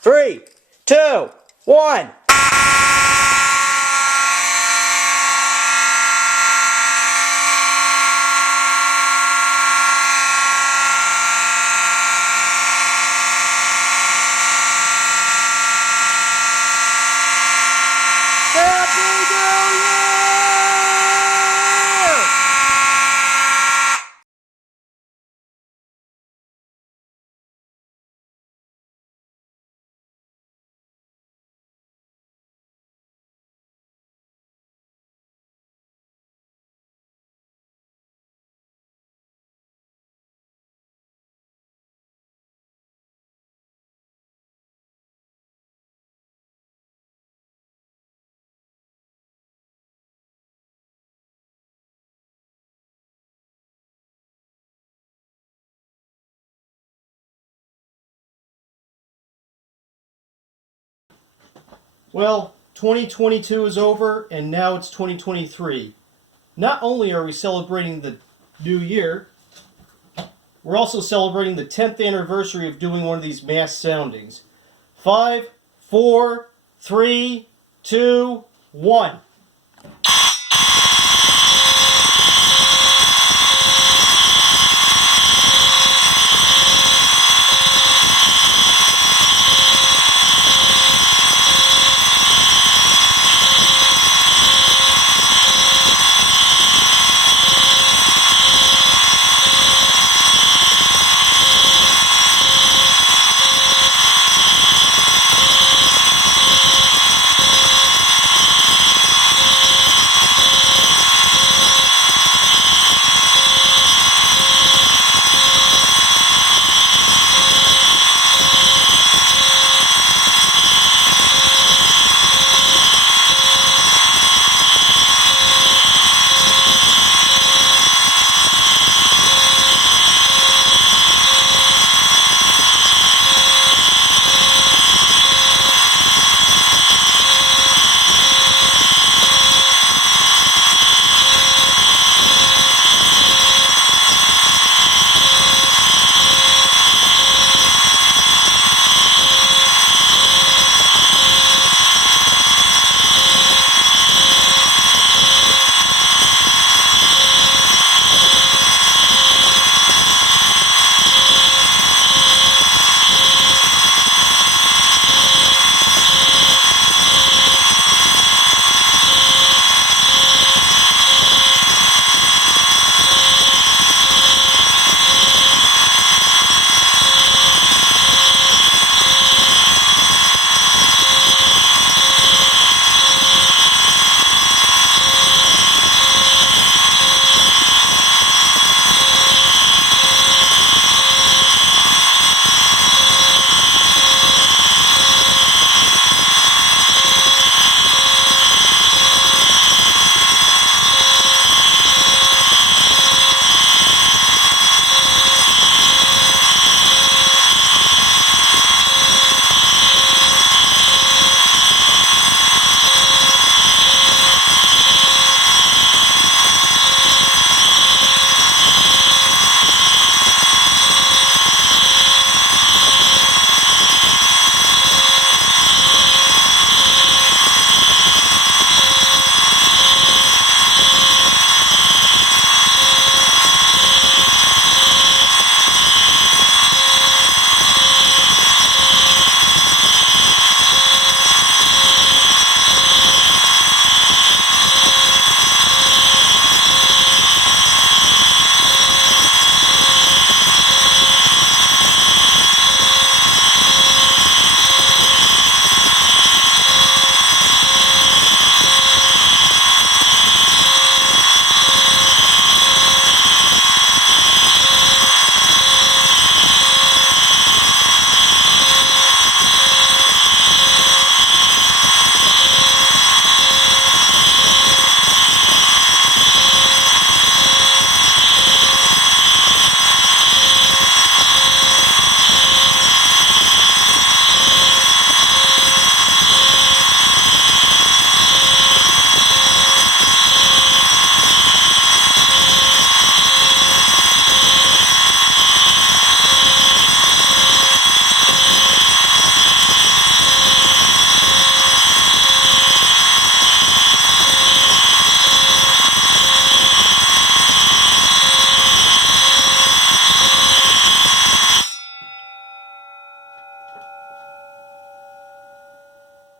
3, 2, 1. Well, 2022 is over, and now it's 2023. Not only are we celebrating the new year, we're also celebrating the 10th anniversary of doing one of these mass soundings. 5, 4, 3, 2, 1.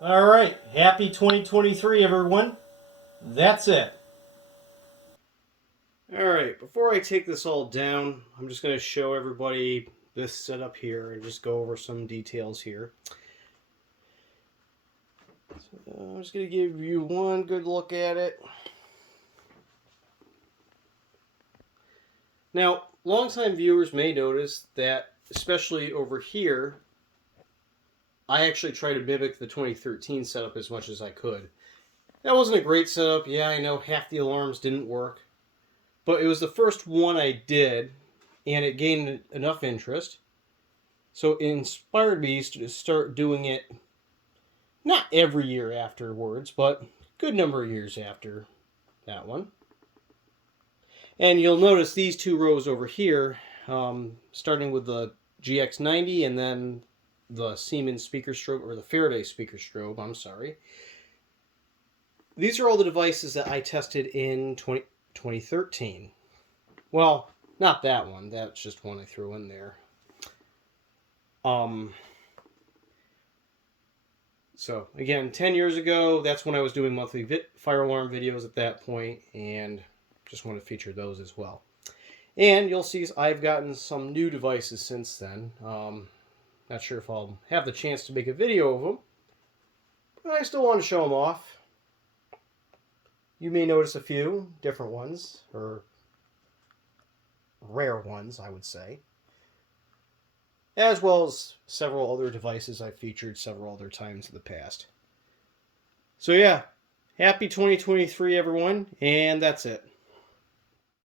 All right, happy 2023, everyone. That's it. All right, before I take this all down, I'm just going to show everybody this setup here and just go over some details here. So, I'm just going to give you one good look at it. Now, longtime viewers may notice that, especially over here, I actually tried to mimic the 2013 setup as much as I could. That wasn't a great setup. Yeah, I know half the alarms didn't work. But it was the first one I did, and it gained enough interest. So it inspired me to start doing it, not every year afterwards, but a good number of years after that one. And you'll notice these two rows over here, starting with the GX90 and then the Siemens speaker strobe, or the Faraday speaker strobe, I'm sorry. These are all the devices that I tested in 2013. Well, not that one. That's just one I threw in there. So, again, 10 years ago, that's when I was doing monthly fire alarm videos at that point, and just want to feature those as well. And you'll see I've gotten some new devices since then. Not sure if I'll have the chance to make a video of them, but I still want to show them off. You may notice a few different ones, or rare ones, I would say. As well as several other devices I've featured several other times in the past. So yeah, happy 2023 everyone, and that's it.